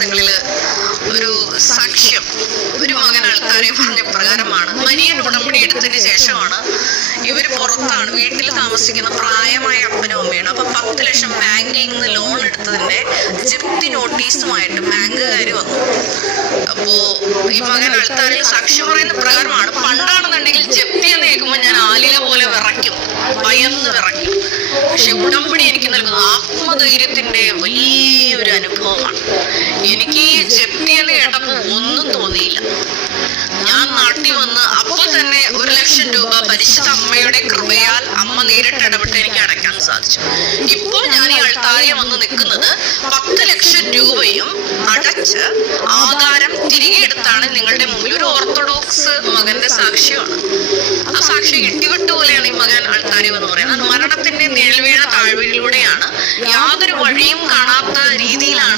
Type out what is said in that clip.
ദിവസങ്ങളിൽ ഒരു സാക്ഷ്യം ഒരു മകൻ ആൾക്കാരെ പറഞ്ഞ പ്രകാരമാണ്. മരിയൻ ഉടമ്പടി എടുത്തതിന് ശേഷമാണ് ഇവർ പുറത്താണ്, വീട്ടിൽ താമസിക്കുന്ന പ്രായമായ അപ്പനും അമ്മയാണ്. അപ്പൊ 10 ലക്ഷം ബാങ്കിൽ നിന്ന് ലോൺ എടുത്തതിന്റെ ജപ്തി നോട്ടീസുമായിട്ട് ബാങ്കുകാർ വന്നു. അപ്പോ ഈ മകൻ ആൾക്കാരിൽ സാക്ഷ്യം പറയുന്ന പ്രകാരമാണ്. പണ്ടാണെന്നുണ്ടെങ്കിൽ ജപ്തി എന്ന് കേൾക്കുമ്പോൾ ഞാൻ ആലില പോലെ വിറയ്ക്കും, ഭയന്ന് വിറയ്ക്കും. പക്ഷെ ഉടമ്പടി എനിക്ക് നൽകുന്ന ആത്മധൈര്യത്തിന്റെ വലിയൊരു അനുഭവമാണ്. എനിക്ക് ഈ ജപ്തി എന്ന് കേട്ടപ്പോൾ ഒന്നും തോന്നിയില്ല. ഞാൻ നാട്ടിൽ വന്ന് അപ്പോൾ തന്നെ 1 ലക്ഷം രൂപ പരിശുദ്ധ അമ്മയുടെ കൃപയാൽ അമ്മ നേരിട്ട് ഇടപെട്ട് എനിക്ക് അടയ്ക്കാൻ സാധിച്ചു. ഇപ്പോൾ ഞാൻ ഈ അൾത്താരയിൽ വന്ന് നിൽക്കുന്നത് 10 ലക്ഷം രൂപയും അടച്ച് ആധാരം തിരികെ എടുത്താണ് നിങ്ങളുടെ മുമ്പിൽ. ഒരു ഓർത്തഡോക്സ് മകന്റെ സാക്ഷ്യമാണ്. ആ സാക്ഷ്യം ഇട്ടിവിട്ട് പോലെയാണ് ഈ മകൻ അൾത്താരയിൽ എന്ന് പറയുന്നത്. മരണത്തിന്റെ നിഴൽവീഴ താഴ്വരയിലൂടെയാണ്, യാതൊരു വഴിയും കാണാത്ത രീതിയിലാണ്